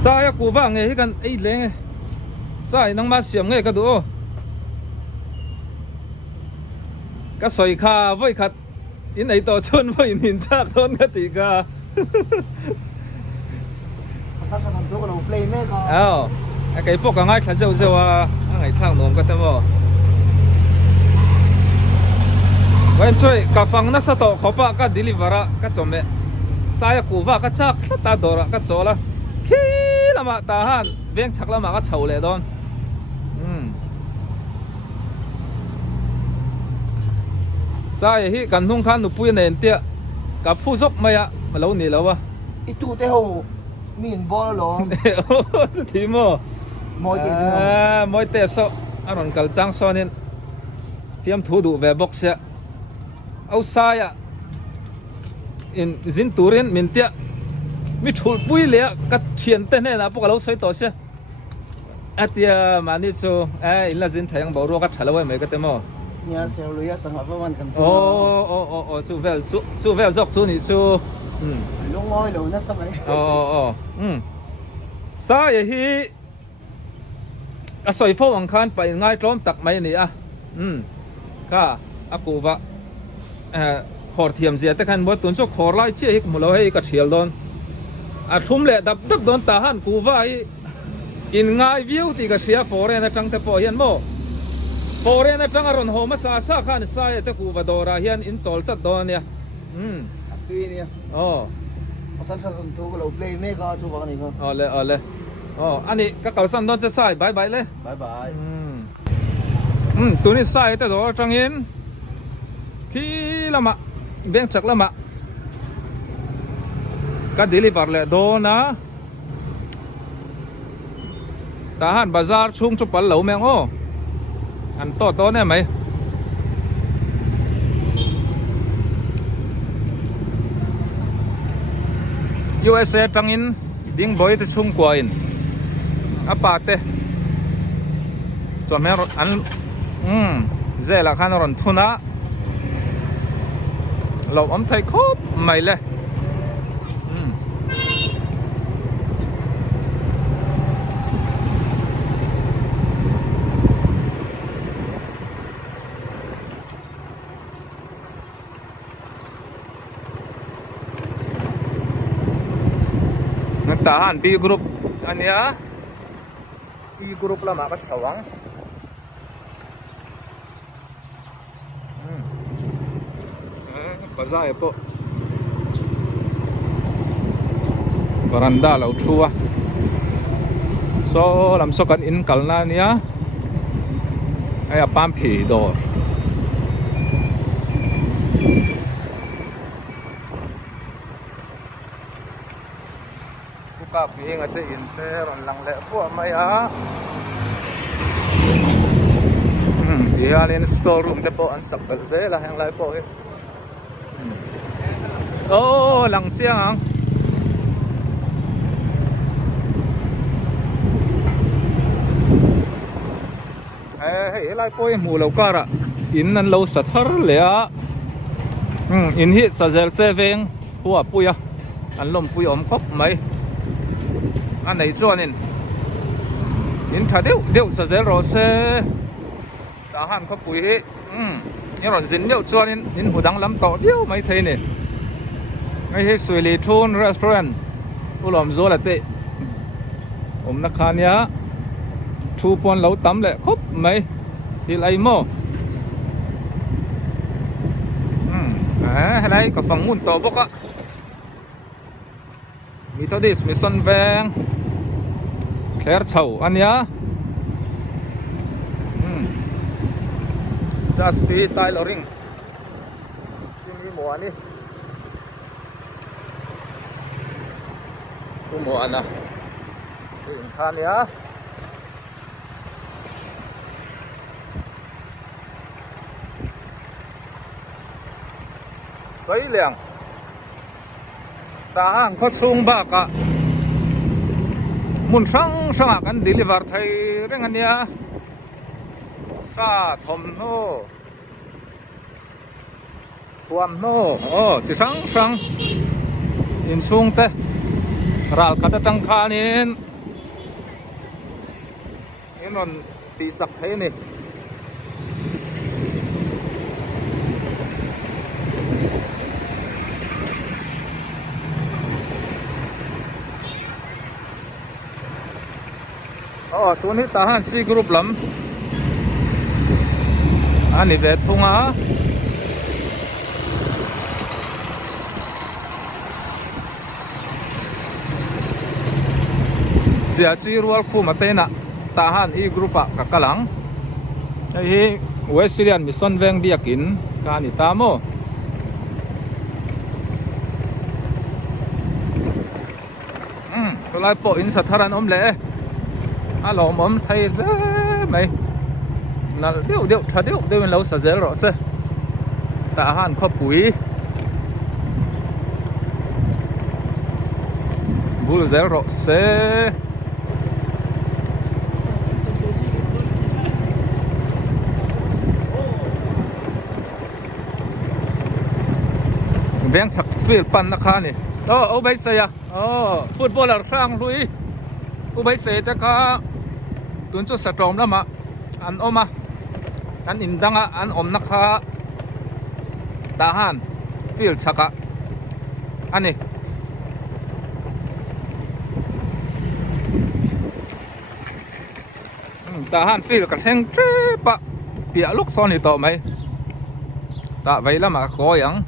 saya ku wa nge kan ei leng sai nang ma siam nge ka du ka soi kha voi khat in ei to chun voi nin chak thon ka ti ka sao cho thằng tôi còn play mấy con cái bốc cái ngay thật sâu sâu ngay thang nôm cái tao vậy chơi cả phòng nó sao to khó pa cái deliver cái chỗ mẹ sai cú va cái chắc ta đồ ra cái chỗ là khi là mà ta han ven chắc là mà cái chầu lệ đón sai hi cần hung khan nụ pui nền tia cả phu dốc mày mà lâu nỉ lâu ít tu thế hồ miền bò lò thì mò mỗi tệ sao anh còn cần trang so nên phim thủ đủ về box ya áo sai in zin turin min tia mi chul pui le ka chien te ne na pok lo soi to se atia mani chu in la zin thayang bo ro ka thalo mai ka te mo nhà sale lưới sang hợp với mình cần chu vel dọc chu ni chu lúc ngồi lưới nó sao vậy sai hi soi phô ang khan pa ngai tlom tak mai ni ka aku wa khor thiam zia te khan bo tun chu khor lai che hik mulo hei ka thial don thum le dap dap don ta han ku wa hi in ngai view ti ka sia fore na tang te po hian mo fore na tang aron ho ma sa khan sai te ku wa dora hian in chol chat don ya tuy nè sao cho thằng tôi còn play mấy con chú vào này không le anh ấy các cậu san don cho sai bye bye le bye bye tụi này sai tới đó trang yên khi là mà bên chắc là mà cái deliver lại đó na ta han bazar chung chụp bal lẩu mèo ô anh to nè mày USA trang in ding boy te chung qua in apate cho mẹ ăn dễ là khăn rồi thuna lẩu ấm thấy khốp mày lệ tahan B group ania B group lama ka chawang bazai po baranda lau thua so lam so kan in kalna nia ai pam phi dor ka pi nga te in te ron lang le po mai in store room te po an sak bel se la hang lai po he lang chiang hey lai po mu lo kara in nan lo sa thar le in hi sa zel se veng huwa puya an lom pui om khop mai anh này cho nên thà đều sợ dễ rồi xe đã hàn có bụi hết nhưng rồi dính liệu cho nên hồ đăng lắm tỏ thiếu mấy thế này ngay hết suy lý thôn restaurant u làm rồi là tệ nắc khăn nhá thu pon lâu tắm lệ khóc mấy thì lấy mò hay đây có phòng muốn tỏ bốc á Methodist Mission Vang Claire Chau anh nhá Just be tailoring ini mau ani tu mau ana ini kan ya soi liang ta hang có chung ba cả muốn sang kan deliver thay reng anh ya sa thom no tuam no chỉ sang in chung te ral khata tang khanin in on ti sak thế này tu ni tahan si group lam ani ve thunga sia chi rual khu matena tahan I group a kakalang hi Wesleyan Mission veng biakin ka ni tamo tulai po in satharan le alo mom thai le mai na điệu thật điệu mình lâu sợ dễ rõ xe tạ hàn khó quý bùi dễ rõ xe vẹn chắc phil pan na khá nè ô bây xe à footballer sang lui ô bây xe ta có tuần chút sát trộm lắm ạ an oma an indanga an omnakha tahan feel chaka ani tahan feel ka theng tre pa pia lok son ni to mai ta vậy lắm mà có yang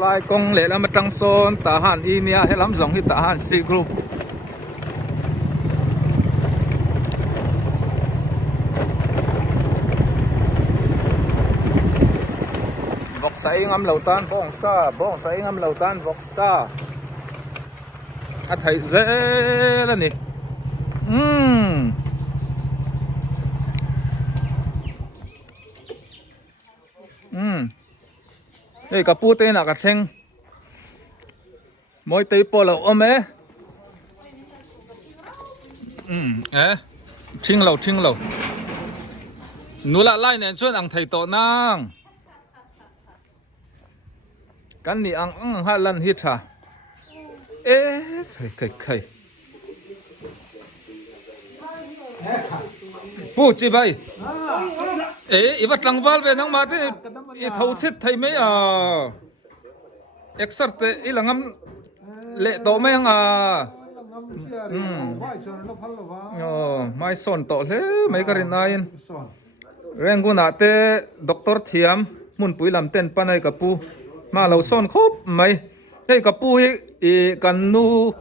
lại công lệ là một trang son tahan inia hay lắm giống như tahan C group vọc say ngâm lầu tan bong say ngâm lầu tan vọc sa thấy dễ là nè đây cả pu tên là cả theng mỗi tay po là ôm ấy chinh lầu nụ lại lại nè chuyện ăn thầy tổ nang cái này ăn hai lần hít à khơi pu chi bay ý vật lăng val về nang mà thế thâu chết thấy mấy exert ý là ngắm lệ tổ mấy mai son tổ thế mấy cái này rèn gu nãy te doctor thiam muốn bùi làm tên pan này kapu mà lâu son khốp mấy đây kapu ý cần nu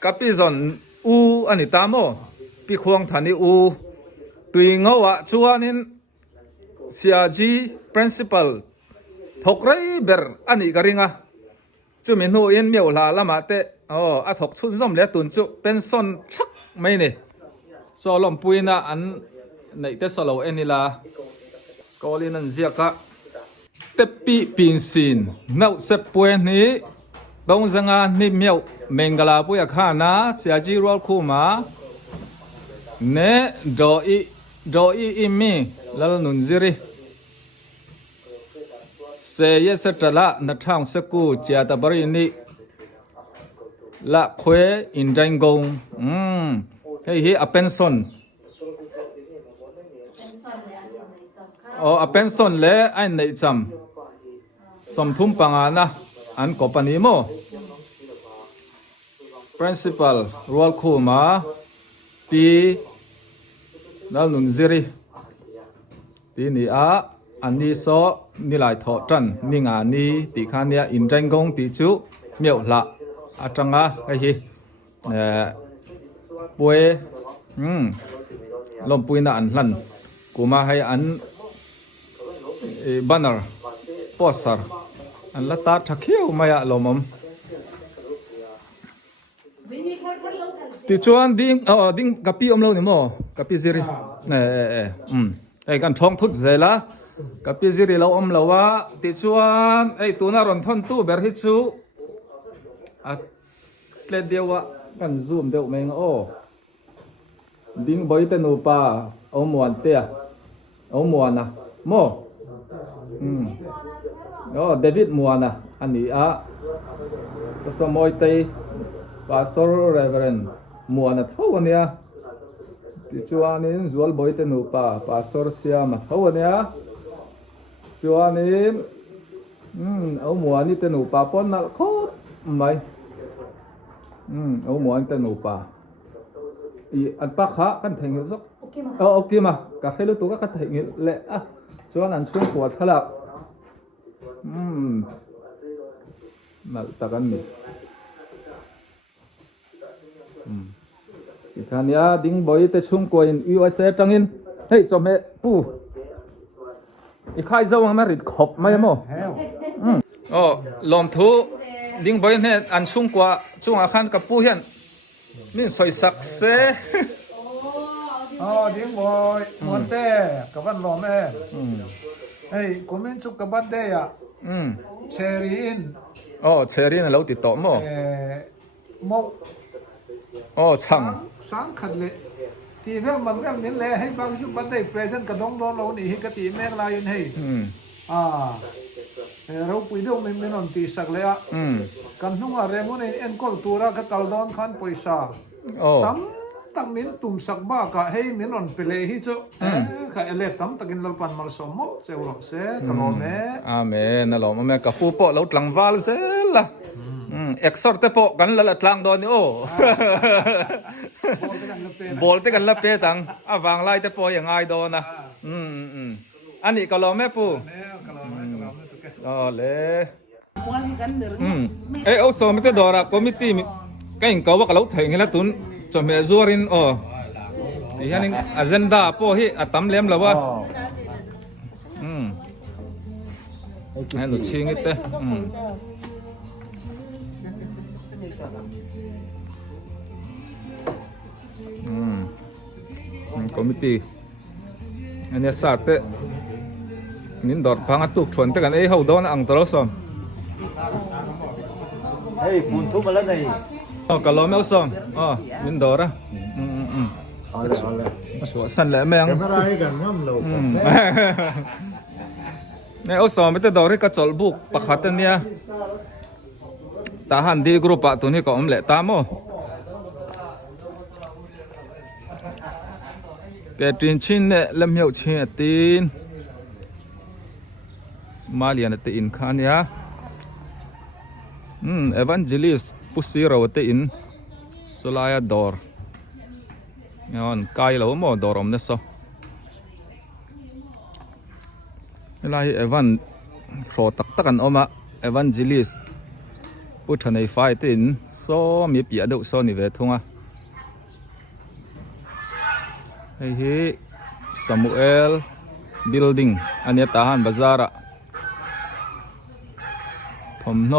kapi zon u ani tamo pi khuang thani u tui ngawa chuanin siaji principal thokrai ber ani garinga chu min hu in miau la lama te a thok chun zom le tun chu pension thak mai ni so lom puina an nei te solo enila kolin an ziaka tepi pinsin nau se puen ni dong zanga ni miau mengala puya khana siaji rol khuma ne do i imi lal nun ziri se yesetala na thang seku chia ta bari ni la khwe in jangong hi a pension a pension le ai nei cham som thum panga na an company mo principal rol khuma pi dal nun ziri ti ni a ani so ni lai tho tran ni nga ni ti khania in jangong ti chu miau la atanga kai hi pue lom puina an hlan kuma hai an banner poster an la ta thakhiu maya lomom ti chuan ding kapi omlo ni mo kapi ziri ai kan thong thut zela kapi ziri lo omlo wa ti chuan ai tuna ron thon tu ber hi chu a plate dewa kan zoom deuh meng ding boy te nu pa omuan te omuana mo เดวิดมัวนะอันนี้ก็สมัยเตยปาสโตร์เรเวเรนมัวนะเท่าวันเนี้ยที่จวนนี้จวลบอยเตนูปาสโตร์เสียมาเท่าวันเนี้ยจวนนี้เอามัวนี่เตนูปาปนนะโคตรไม่เอามัวนี่เตนูปาอีอันปะขะกันแทงอยู่สักโอเคมากาเฟลุตัวก็กันแทงอยู่แหละจวนนั้นช่วงปวดขลับนั่นตะกันนี่อีท่านยาดิ้งบอยเตชุ่มกวนอีไอเซตังอินเฮ้ยจอมเฮปูอีข้าจะวางมาริดขบไหมมั้งลมทูดิ้งบอยเนี่ยอันชุ่มกว่าชุ่มอาคารกับปูเห็นนี่สวยสักเซ่ดิ้งบอยมันเต้กับวันลมเฮ้ยกูมินสุกกับบัดเดียเชอรีนเชอรี่น่ะเราติดต่อมั้งมกสังขัดเลยที่เพื่อนมันเรื่องนี้เลยให้บางชุดบัดเดียเพรสเซนต์กระดองโดนเราหนีกติแม่ลายให้เราไปดูไม่นอนตีสักเลยกันนุ่งอะไรมันเอ็นก็ตัวรักตลอดขันปอยซาตั้งมิ้นตุ่มสักบ้ากะให้มิ้นนอนไปเลยฮิจ้าข้าเอเล็กตั้มตะกินลปันมาสมมติเจ้าหลอกเสกลอมอาเมนนั่นหรอมันกับผู้ปอเราตลังวาลเสละเอ็กซ์ซอร์เตปอกันละตลังโดนนี่โอ้บอลเตกันละเปตังวางไล่เตปออย่างไงโดนนะอันนี้ก็ลอมแม่ปูเลยเอาสมัยที่ดอร์คอมมิตี้ก็ยังเขาว่าเราถึงแล้วตุนจอมเมซัวรินที่ฮันนี่อัเจนดาพอฮีตั้มเลี้ยมแล้วว่าให้หลุดชิงอีกเต้คอมมิตี้อันนี้สัตว์เต้นินดอร์พังตุกชวนแต่กันเขาโดนอังตรสมเฮ้ยฝุ่นทุบมาแล้วไงก็ล้อมเอาส่งมินดอร์เอาเลยชัวสั่นแหละแมงอะไรกันงั้มโลกเนี่ยเอาส่งไม่ได้ดอร์ให้กระจกบุกปะขัดเนี่ยตาหันดีกรุ๊ปตัวนี้ก็อมเละตามแกตีนชิ้นเนี่ยเล่มเหี่ยวชิ้นตีนมาเลียนตีนขันเนี่ยเอวันเจลิสพุซีเราเตอินสลายดอร์ย้อนไกลเราโมดอร์อมเนสโซเวลาเอวันโฟตักตักันออกมาเอวันเจลิสพุทธในไฟเตอินโซมีปียดุโซนิเวทุงะเฮ้ยซามูเอลบิลดิ้งอันนี้ตาหันบาซาระผมโน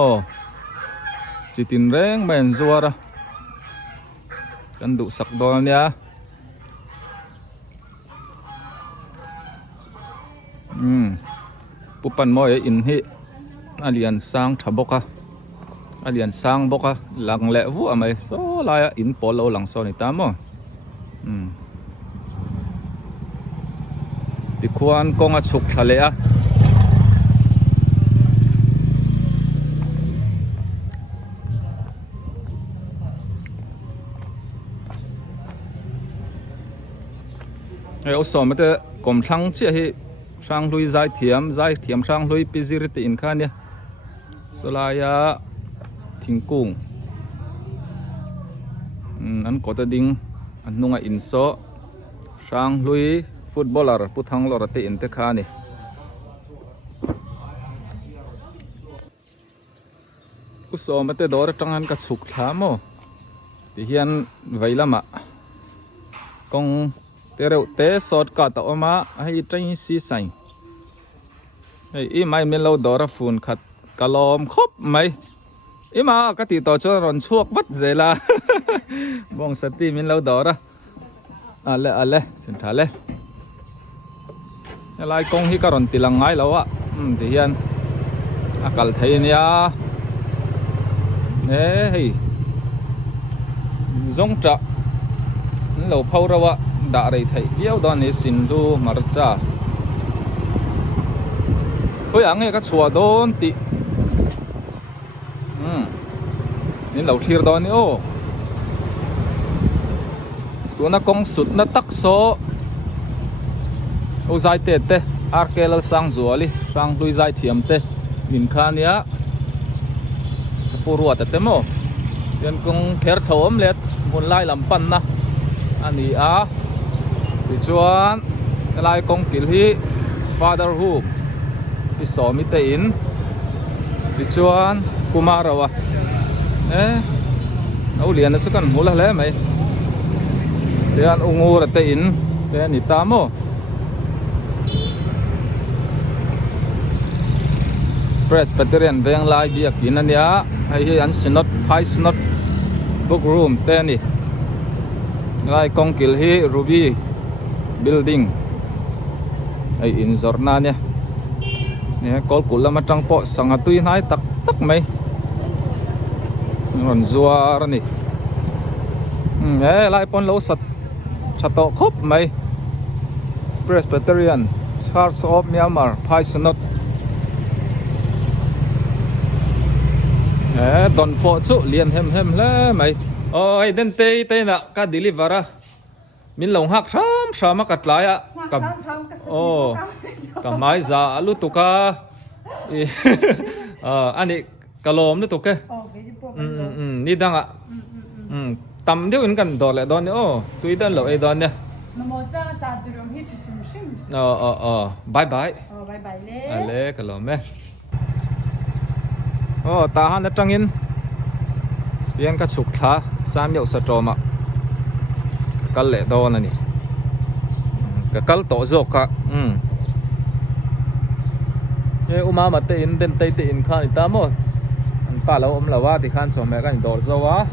จิตินเร่งเป็นจัวระกันดุสักดอนเนี่ยปุปันมอยอินฮิอาเลียนสังทับบกะอาเลียนสังบกะหลังเละวัวไหมโซลายอินปอลหลังโซนิตามติควันกงอาชุกทะเลเอาสมัยเด็กกรมช่างเชี่ยให้ช่างลุยใจเทียมช่างลุยพิจิตรติอินขันเนี่ยสลายทิ้งกุ้งอันก็จะดิ้งอันนุ่งอินโซช่างลุยฟุตบอลล์ผู้ทั้งลอร์ติอินเตขันนี่อุสมัยเด็กดอร์จังหันกัดสุขล้ำที่เฮียนไว้ละมะกงเร็วเตะสอดกัดออกมาให้ใจสีใสอีไม่มีเราดอร์ฟูนขัดกะลอมครบไหมอีมาก็ติดต่อจนรอนช่วงวัดเจล่าบงสติมีเราดอร์อะไรสินทาเลยอะไรกงที่กรอนติลังไงแล้วอะที่ยันอากาศไทยเนี่ยจงจะเราเผาเราอะด่าอะไรไทยเยี่ยวดอนนี้สินดูมาร์จ้า thôi ăn nghe cái chùa đôn tị nên lâu thiệt đó nữa tụi nó công sụt nó tắc số ô dài tết tê arkel sang rùa li sang lui dài thiểm tê mình khan nhá purua tê mô yên cũng khéo sầu ấm lết muốn lai làm pan na anh ấy thì chuan lai công kỹ hi fatherhood thì số mi tê in thì chuan kumarawa ấu liền nó chút cần mua là lẽ mày thì anh ungu là tê in tê nít tam mô Presbyterian veng lai biak in ania hay hi an synod high synod book room te ni lai kong kil hi ruby building ai in zorna nia ne kol kul ma tang po sanga tui nai tak tak mai ron zuar ni lai pon lo sat chato khop mai Presbyterian Church of Myanmar high synod đòn phô chú liền hem lẽ mày ôi đến tây nè cá deliver à mình lồng hắc sớm mà cắt lại à cầm cầm máy giả lúc tụ cá anh ấy cá lồng lúc tụ cái đi đang ạ tầm điệu in cần đòn lại đòn nữa tuy đơn lẩu ấy đòn nè bye bye lẽ cá lồng mẹ ta han đã trăng in tiếng cá chục thá sam nhậu sạch trộm ạ cá lệ đo này cái cá tổ dọc cả cái uma mà tây in đến tây in khan ta mò pa lâu là wa thì khan cho mẹ cái đổ dầu á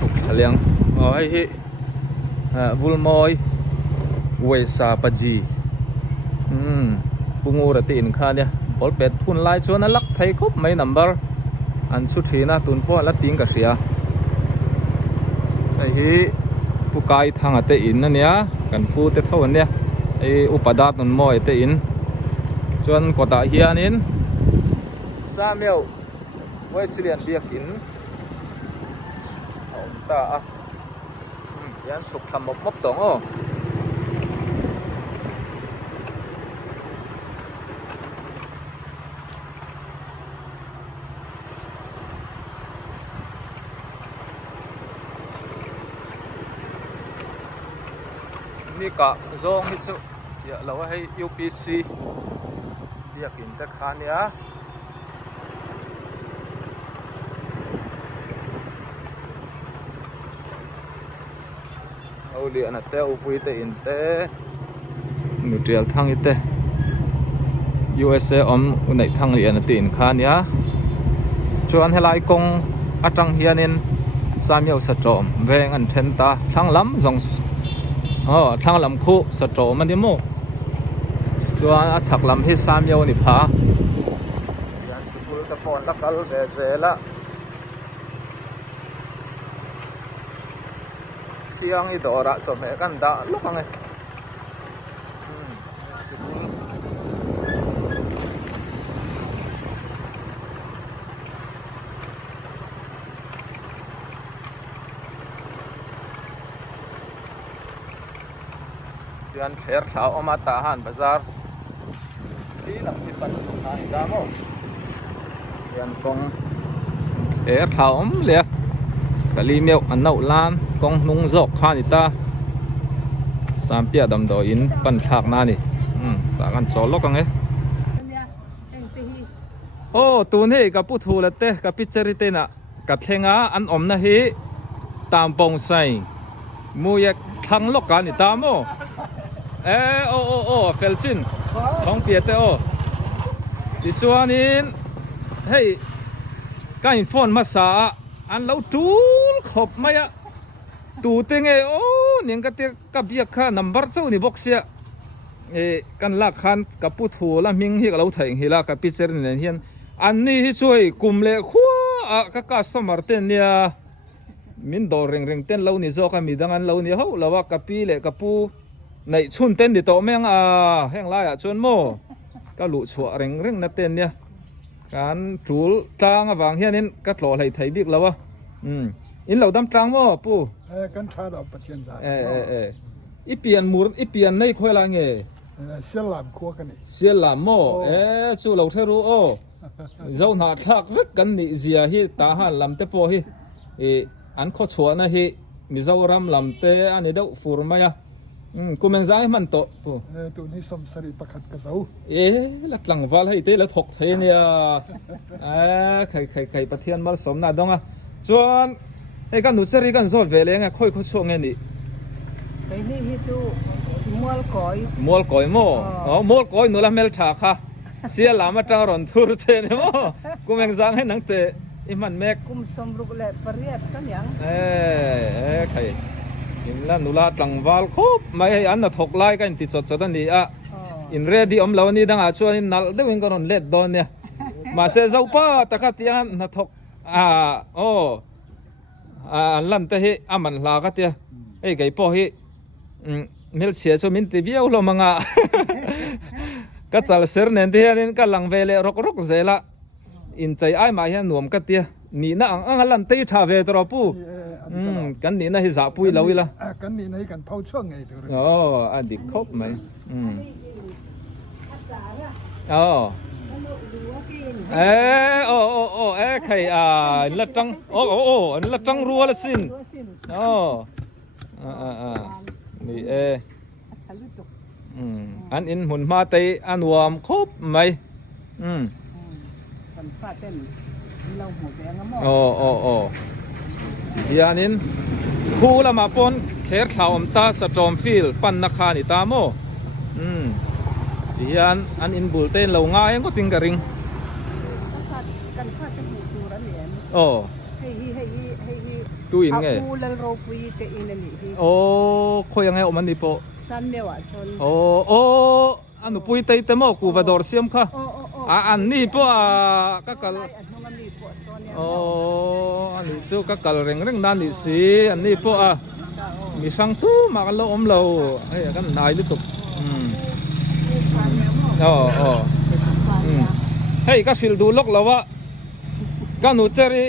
chục thá liang ai hi vulmoi wesa paji bungu ra tin kha nia bol pet phun lai chuan a lak thei khop mai number an chu thina tun po la ting ka sia ai hi pukai thang ate in ania kan pu te tho ania ei upadat nun moi te in chuan kota hianin sameu weslyan biak in ta a yan suk tham mop mop tong oนี่กะซองฮิตสุเดี๋ยวเราให้ UPC เรียกอินตะคานเนี่ยเอาเรียนนะเตอุปุยเตอินเตมิเรียลทางอิเต USA อมอุนัยทางเรียนนะตีนคานเนี่ยชวนให้ไล่กงอาจังเฮียนินสามเยาวสะจอมเวงอันเทนตาทางล้ำซองทางลำคู่สะโจมันดิโมชัวอาฉักลำที่สามเยาวนิพายันสกุลตะปอนละกัลเดเซละเสียงอีดอระสมัยกันดาลุกไงยันเขียร์ขาวออกมาตาหันบาซาร์ที่หลังที่ปันสุขายดามยันกงเขียร์ขาวเลี้ยกะลีเมียวอันน่าล้านกงนุ่งจอกข้านิตาสามเปียดำดออินปันฉากนานี่ตากันโซลกันไงโอ้ตัวนี้กับผู้ทูละเตะกับพิจาริเตนะกับเทงาอันอมนะฮีตามปงไซมูยทั้งโลกกันนี่ตามโมโอ้เฟลชินของเปียเตโอดิจวนินเฮ้ยการอินฟอนมาสาอันเราจูลขบไหมอะตูเตงโอ้เนี่ยก็เตะกับเบียค่านัมเบอร์เจ้านี่บอกเสียกันลักขันกับผู้ถูละมิงที่เราถ่ายฮิลากับพิจารณาเห็นอันนี้ช่วยกลุ่มเล็กขั้วกับกัสมาร์เตนเนี่ยมินดอเร่งเต้นเรานี่โซกันมีดังอันเรานี่เขาเราว่ากับปีเล็กกับผู้ ในชุนเต้นดิโตแมงแห้งไล่ชวนโมก็หลุชัวเร่งนัดเต้นเนี่ยการจูลกลางวางเฮียนินก็หล่อไหลไทยบิ๊กแล้ววะอินเหล่าดำตรังโมปูกันชาดอกปะเชียนใจอีเปลี่ยนมูรอีเปลี่ยนในค่อยละเงเสียหลามคั่วกันนี่เสียหลามโมจูเราเทรู้โอ้เจ้าหน้าทักรึกกันนี่เสียฮีตาหันลำเตปอฮีอันข้อชัวนะฮีมิเจ้ารำลำเตอันนี้เดาฟูร์มายะกูมันใจมันโตปูตัวนี้สมสริปขัดกระเจ้าลักหลังวาลให้เตะแล้วถกเทเนี่ยใครประเทียนมาสมนาดงอ่ะจวนไอ้กันหนูจะรีกันโซดเวลไงค่อยช่วงนี้ไอ้นี่ฮิจูมัวก่อยโม่มัวก่อยหนูละเมลชาค่ะเสียหลามาจังรอนทูรเทนโม่กูมันจังให้หนังเตะอิมันแม็กกุมสมรุกเล่ปริยัติกันยังใครอินละหนูละตังวาลครบไม่ให้อันน่ะถกไล่กันติดจดนี่อินเรดีอมเหล่านี้ดังอาชวนนัลเดี๋ยวอินก็นอนเล็ดโดนเนี่ยมาเสียเจ้าป้าตะกัดยันน่ะถกลันเตะมันลากัดเนี่ยไก่พ่อเมลเชียชมินติเบียวลมังก็จัลเซอร์เนนเดียนี่ก็หลังเวลรกเซละอินใจไอ้มาเห็นหนุ่มกัดเนี่ยนี่นะลันเตะชาเวตรอปูกันนี่นะฮิจับปุยแล้ววิละกันนี่นะกันเผาช่วงไงตัวอันดิครบไหมใครละจังละจังรัวละสินนี่อันอินหุ่นมาเตอันวอมครบไหมกันฟาเต้นเราหัวแดงงะยานินคู่ละมาปนเคร์ข่าวอมตาสตรอมฟิลปันนักขานิตาโมยานอันอินบุลเต้นเราง่ายก็ติงกระริงกันฟาเต้นดูรันเหรียญให้ตู้อินไงปูเลโรปุยเตอินนี่คอยยังไงอมันดิโปซันเดียวชนอันปุยเตยเตโมกูวาดอร์เซียมค่ะอันนี้โปก็กัลอันนี้สู้ก็กัลเร่งนั่นนี่สิอันนี้โปมีสังตู้มากันแล้วเราเฮ้ยกันนายลิตุเฮ้ยก็สิลดูล็อกแล้วว่าก็หนูเจอรี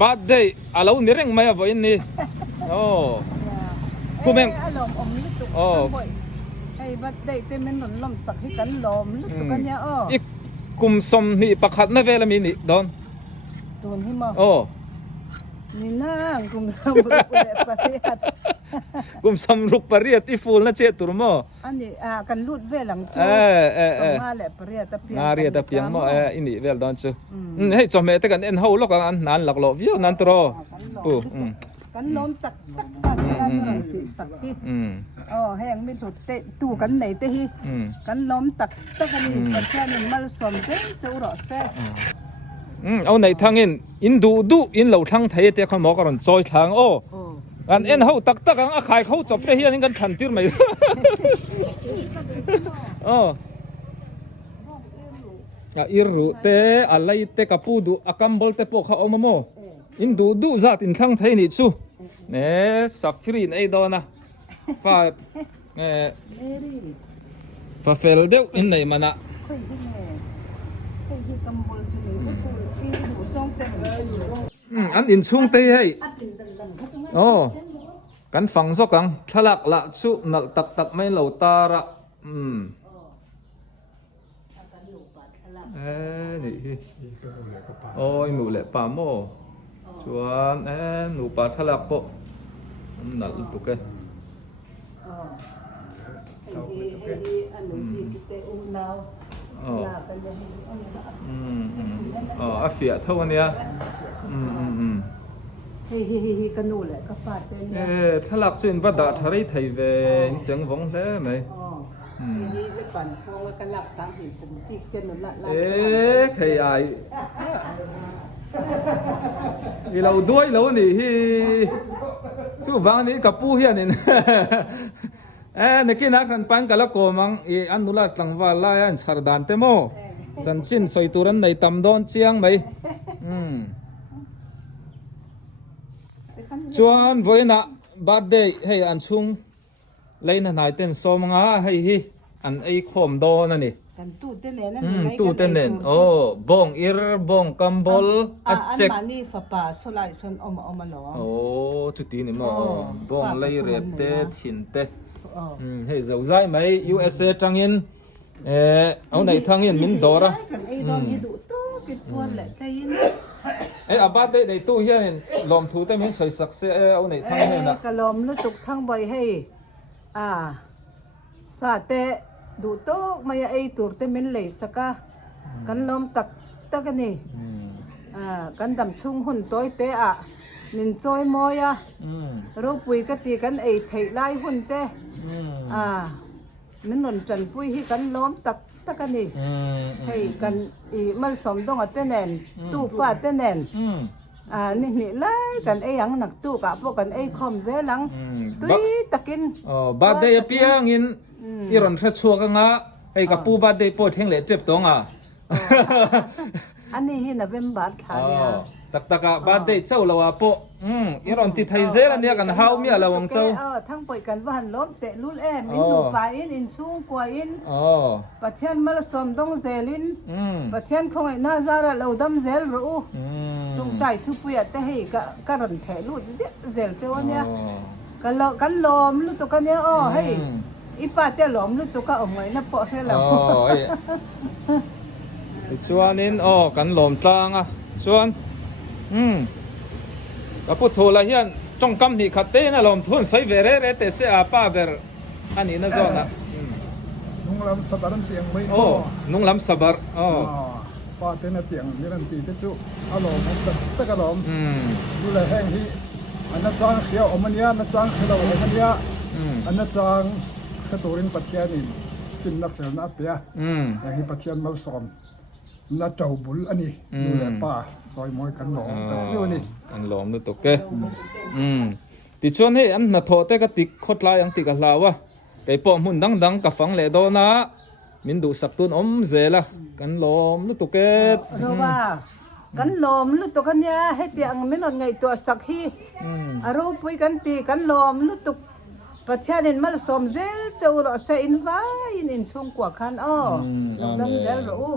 บาดเดย์อะไรนี่เร่งไม่เอาไว้นี่กูเม่งไอ้บัดเดย์เต็มมันลมสักให้กันลมลึกตัวกันเนี่ยอีกกุมสมนี่ประคัดนั่นเวลามีนี่โดนให้มานี่นะกุมสมรุกปริยัติกุมสมรุกปริยัติที่ฟูลน่ะเจตุรโมอันนี้กันลุดเวลังจูสมาเลปริยัติเปียงนาเรียตเปียงโมอินี่เวลดอนจูให้จอมเมตกันเอ็นเฮาล็อกกันนานหลักหลบวิวนันตรอปูกันล้มตักกันนั่นคือสักที่แห้งไม่ถูกเตะตู้กันไหนเตะฮีกันล้มตักกันนี่ประชาชนมาสมเจ้าจะอุรอดเซ่เอาในทางอินดูอินเหล่าทางไทยแต่คนบอกกันจอยทางอันเอ็นเฮาตักกันขายเขาจบได้เฮียนี่กันทันทีไหมอิรุเตอะไรเตกับปูดูอากัมบอลเตปกเขาเอามาโมอินดูจัดอินทางไทยนี่ชูเนี่ยสักฟรีนไอ้ดอนะฟ้าเฟลเดวอินไหนมันอะอันอินช่วงเตยให้กันฟังสักครั้งทลักละชุนักตักไม่เหล่าตาระนี่หนูแหละป่าโมชวนหนูป่าทลักโปนั่นตุกอาเสียเท่านี้กันนู่นแหละก็ฟาดเป็นถ้าหลักส่วนวัดดาทาริไทยเวจังหวังได้ไหมนี่ไปปั่นฟองกันหลักสามหินผมที่เกินนั่นละใครไอ้เราด้วยแล้วนี่สู้ฟังนี้กับผู้เฮียนี่นึกนักกันปันกันแล้วก็มังอันนู้นละตั้งว่าลายอันสารดานเตโมจันชินสอยตุรันในตำดอนเชียงไหมชวนไว้นะบาดเดย์ให้อันชุง เลยน่ะนายเต้นโซมงาให้ฮิอันไอ้โคมโดนั่นนี่ กันตู้เต้นเนี่ยนั่น ตู้เต้นเด่นโอ้บงอิรบงกัมบอลอัดเซ็ก อันนี้ฝาป่าสลายส่วนออกมาหลอ โอ้จุดนี้นี่มั้งบงเลยเรียบเตชินเตให้เจ้าใจไหม USA จังอินเอาไหนทางอินมินดอระ กันไอ้ดอนนี่ดูตู้ปิดปวนแหละใจยิน อาบาดในตู้เฮียนลมถูแต่มินใส่สักเสเอาไหนทางเนี่ยนะ กะลมลุตุกทั้งใบให้สาเตดูโต๊ะมาไอตัวเตมินเลยสักกันลมตักตะกันนี่กันดำชุ่งหุ่นตัวเตะมินจอยมอยเราปุยกตีกันไอไทยไล่หุ่นเตะมินหนุนจันปุยให้กันลมตักตะกันนี่ให้กันมันสมต้องเตะแนนตู้ฟ้าเตะแนนนี่ไล่กันไอ้ยังหนักตู้กับพวกกันไอ้คอมเซลังตุยตะกินบาดเดย์เปียงินอีรอนทรัชัวกังอ่ะไอ้กับปูบาดเดย์ปวดเฮงเล็ดเจ็บตรงอ่ะอันนี้ฮินะเป็นบาดขาเนี่ยตักบาดเดย์เจ้าเราอ่ะปอีรอนติดไทยเซลันเนี่ยกันฮาวมีอะไรวงเจ้าทั้งปล่อยกันว่าหันล้มเตะลุ้นมินดูไฟอินชูกว่าอินประเทศมาลสมต้องเซลินประเทศคงไอ้น่าจะเราดำเซลรู้จงใจทุบเปียแต่ให้กรันแถลุดเซลเจ้าเนี่ยกันลมลุตุกันเนี่ยให้อีป้าเตะหลอมลุตุกันออกมาหน้าปอให้เราส่วนนี้กันหลอมตางอ่ะส่วนกับพุทโธละเฮียนจงกำนี่ขัดเต้นะหลอมทุนใส่เวรเรเตเสียป้าเวรอันนี้นะจอนะนุ่งลำสบารันเตียงไม่นุ่งลำสบารป้าเต้นเตียงนี่รันตีเจ้าอารมณ์ตะกะลมดูแลแห้งที่อันนั้นจางเขียวอมันยาอันนั้นจางเราอมันยาอันนั้นจางกระตูรินปัจเจียนินฟินนักเสียนับเปียอย่างที่ปัจเจียนมาสอนน่าเจ้าบุญอันนี้ดูแลป้าซอยมวยกันหลอมแต่เรื่องนี้อันหลอมดูตกเกติชวนให้อันนัทโทเตกติกขดลายยังติกลาวะไก่ปอมหุ่นดังกับฟังเลโดนะมินดูสักตุนเจละกันหลอมดูตกเกเราว่ากันหลอมดูตกกันเนี่ยให้เตียงไม่นอนไงตัวสักทีเราปุยกันตีกันหลอมดูตกประเทศนี้มันสมเจลเจ้าเราเสียอินไว้อินช่วงกว่าคันดำเจลรู้